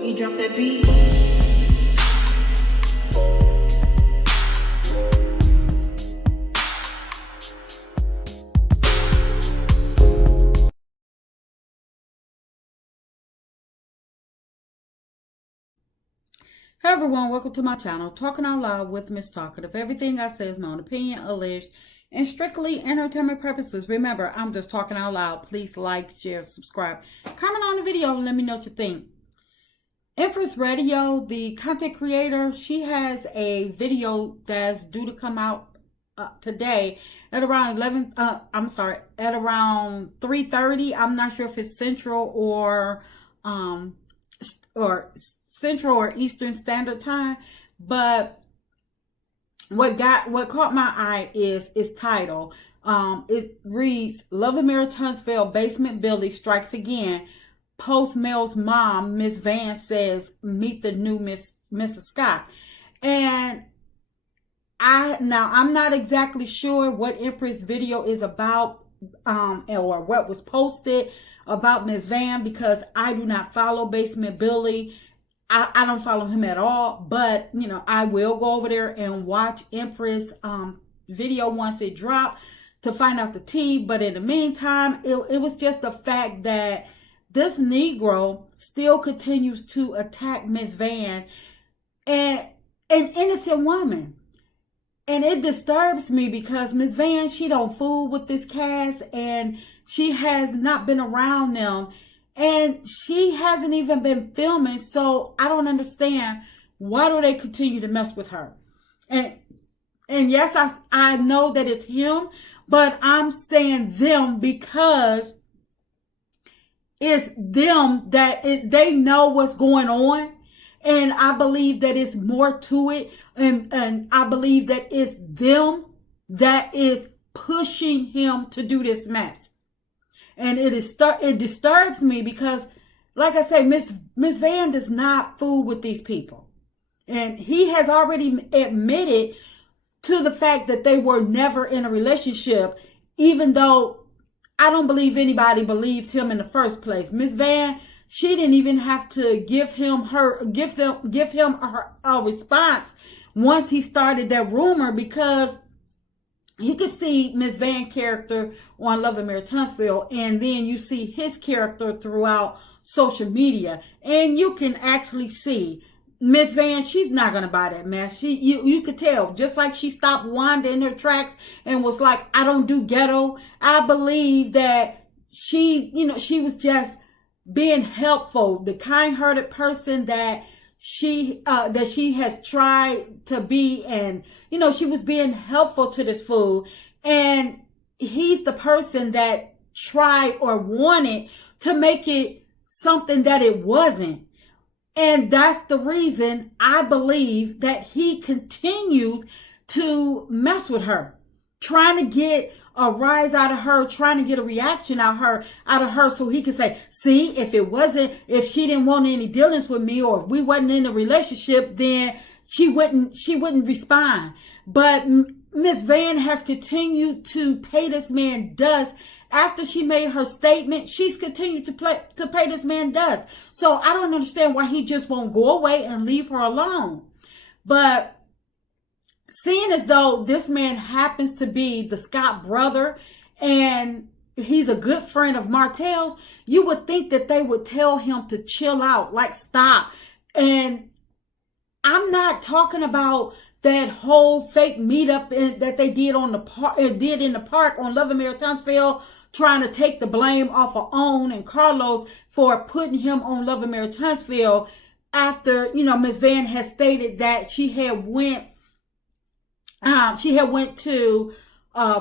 Boogie, drop that beat. Hey everyone, welcome to my channel, Talking Out Loud with Miss Talkative. Everything I say is my own opinion, alleged, and strictly entertainment purposes. Remember, I'm just talking out loud. Please like, share, subscribe, comment on the video, and let me know what you think. Empress Radio, the content creator, she has a video that's due to come out today at around at around 3:30. I'm not sure if it's Central or Central or Eastern Standard Time, but what caught my eye is its title. It reads, Love and Marriage Huntsville Basement Billie Strikes Again. Post Mel's mom, Miss Van, says, meet the new Mrs. Scott. And I'm not exactly sure what Empress video is about, or what was posted about Miss Van, because I do not follow Basement Billie. I don't follow him at all, but I will go over there and watch Empress video once it dropped to find out the tea. But in the meantime, it was just the fact that this Negro still continues to attack Miss Van, and an innocent woman. And it disturbs me because Miss Van, she don't fool with this cast, and she has not been around them. And she hasn't even been filming, so I don't understand, why do they continue to mess with her? And yes, I know that it's him, but I'm saying them because it's them that they know what's going on. And I believe that it's more to it. And I believe that it's them that is pushing him to do this mess. And it disturbs me because, like I say, Miss Van does not fool with these people. And he has already admitted to the fact that they were never in a relationship, even though I don't believe anybody believed him in the first place. Miss Van, she didn't even have to give him a response once he started that rumor, because you can see Miss Van character on Love and Marriage Huntsville, and then you see his character throughout social media, and you can actually see Miss Van, she's not gonna buy that mess. You could tell, just like she stopped Wanda in her tracks and was like, I don't do ghetto. I believe that she was just being helpful, the kind-hearted person that she has tried to be, and she was being helpful to this fool, and he's the person that tried or wanted to make it something that it wasn't. And that's the reason I believe that he continued to mess with her, trying to get a rise out of her, trying to get a reaction out of her so he could say, see, if she didn't want any dealings with me, or if we wasn't in a relationship, then she wouldn't respond. But Miss Van has continued to pay this man dust. After she made her statement, she's continued to pay this man dust. So I don't understand why he just won't go away and leave her alone. But seeing as though this man happens to be the Scott brother, and he's a good friend of Martell's, you would think that they would tell him to chill out, like stop. And I'm not talking about that whole fake meetup that they did in the park on Love and Marriage Huntsville, trying to take the blame off of Own and Carlos for putting him on Love and Marriage Huntsville after Miss Van has stated that she had went to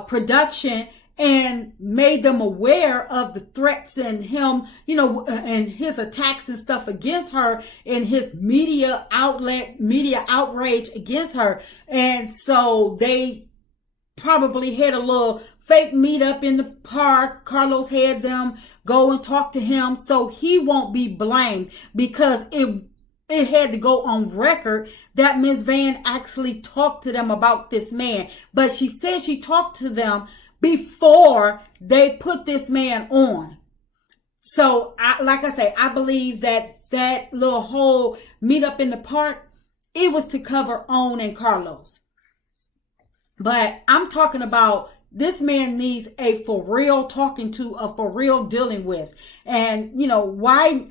production and made them aware of the threats and him, and his attacks and stuff against her, and his media outrage against her. And so they probably had a little fake meetup in the park. Carlos had them go and talk to him so he won't be blamed, because it had to go on record that Miss Van actually talked to them about this man. But she said she talked to them before they put this man on. So, like I say, I believe that that little whole meet up in the park, it was to cover Own and Carlos. But I'm talking about this man needs a for real talking to, a for real dealing with. And, why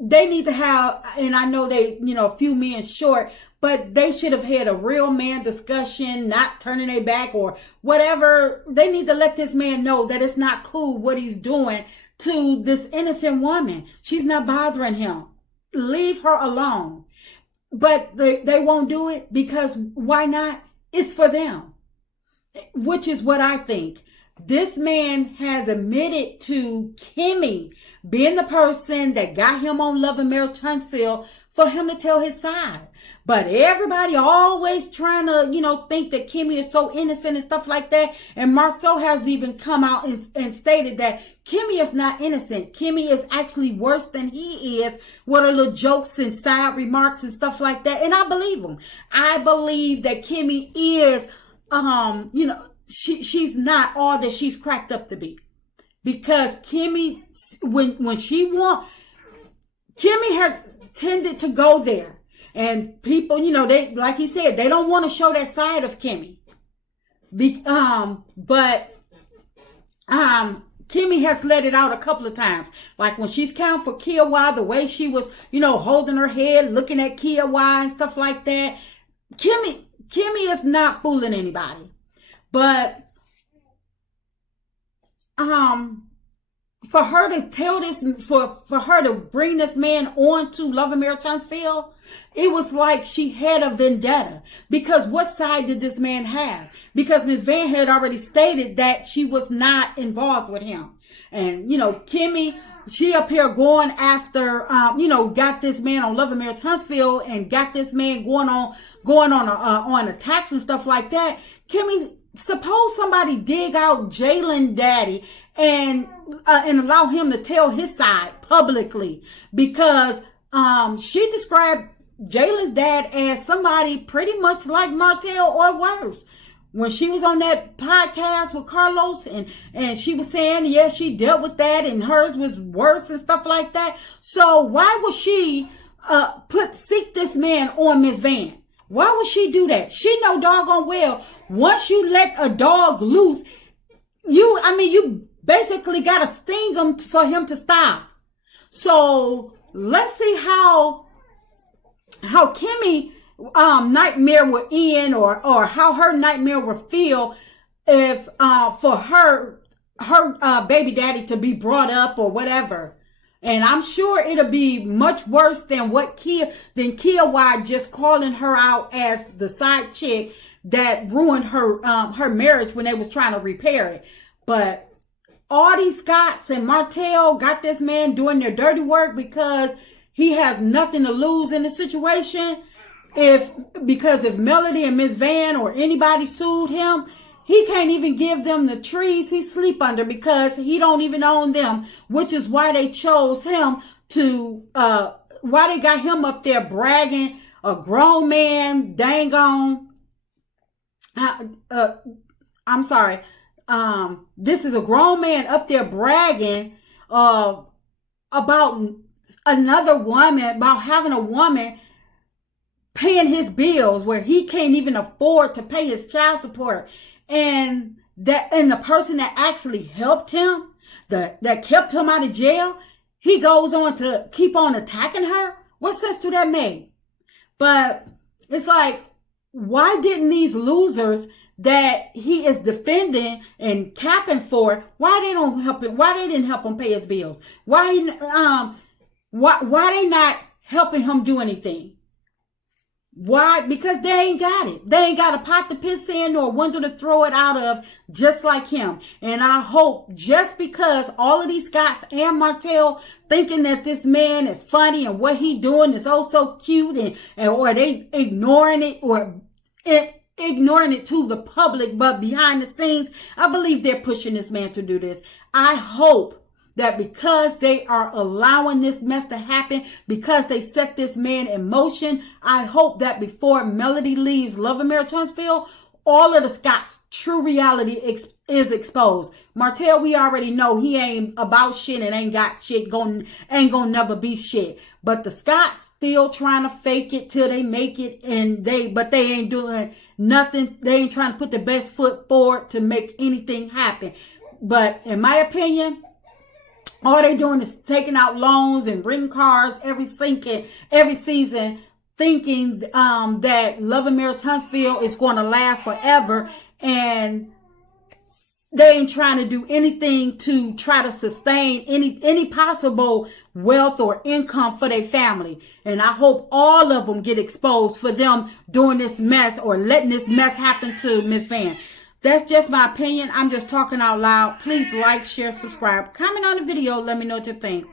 they need to have, and I know they, a few men short, but they should have had a real man discussion, not turning their back or whatever. They need to let this man know that it's not cool what he's doing to this innocent woman. She's not bothering him. Leave her alone. But they won't do it because why not? It's for them, which is what I think. This man has admitted to Kimmy being the person that got him on Love and Marriage Huntsville for him to tell his side. But everybody always trying to, think that Kimmy is so innocent and stuff like that. And Marcel has even come out and stated that Kimmy is not innocent. Kimmy is actually worse than he is with her little jokes and side remarks and stuff like that. And I believe him. I believe that Kimmy is, she's not all that she's cracked up to be. Because Kimmy, when she Kimmy has tended to go there. And people, they, like he said, they don't want to show that side of Kimmy. But Kimmy has let it out a couple of times. Like when she's counting for Kiawa, the way she was, holding her head, looking at Kiawa and stuff like that. Kimmy is not fooling anybody. But for her to tell this, for her to bring this man on to Love and Marriage Huntsville, it was like she had a vendetta. Because what side did this man have? Because Ms. Van had already stated that she was not involved with him. And, Kimmy, she up here going after, got this man on Love and Marriage Huntsville and got this man going on attacks and stuff like that. Kimmy, suppose somebody dig out Jalen daddy and allow him to tell his side publicly, because she described Jalen's dad as somebody pretty much like Martell or worse. When she was on that podcast with Carlos and she was saying, yeah, she dealt with that and hers was worse and stuff like that. So why would she seek this man on Miss Van? Why would she do that? She know doggone well, once you let a dog loose, you basically got to sting him for him to stop. So let's see how Kimmy nightmare will end or how her nightmare will feel if for her baby daddy to be brought up or whatever. And I'm sure it'll be much worse than Kia Wide just calling her out as the side chick that ruined her marriage when they was trying to repair it. But all these Scotts and Martell got this man doing their dirty work because he has nothing to lose in the situation. Because if Melody and Miss Van or anybody sued him, he can't even give them the trees he sleep under because he don't even own them, which is why they chose him to, why they got him up there bragging, a grown man, dang on. I'm sorry. This is a grown man up there bragging, about another woman, about having a woman paying his bills where he can't even afford to pay his child support. And the person that actually helped him, that kept him out of jail, he goes on to keep on attacking her. What sense do that make? But it's like, why didn't these losers that he is defending and capping for, why they didn't help him pay his bills? Why they not helping him do anything? Why? Because they ain't got it. They ain't got a pot to piss in or window to throw it out of, just like him. And I hope, just because all of these Scotts and Martell thinking that this man is funny and what he doing is oh so cute, or they ignoring it to the public, but behind the scenes, I believe they're pushing this man to do this. I hope that because they are allowing this mess to happen, because they set this man in motion, I hope that before Melody leaves Love and Marriage Huntsville, all of the Scott's true reality is exposed. Martell, we already know he ain't about shit and ain't got shit, ain't gonna never be shit. But the Scotts still trying to fake it till they make it, but they ain't doing nothing. They ain't trying to put the best foot forward to make anything happen. But in my opinion, all they doing is taking out loans and renting cars every season, thinking that Love and Marriage Huntsville is going to last forever, and they ain't trying to do anything to try to sustain any possible wealth or income for their family. And I hope all of them get exposed for them doing this mess or letting this mess happen to Miss Van. That's just my opinion. I'm just talking out loud. Please like, share, subscribe, comment on the video. Let me know what you think.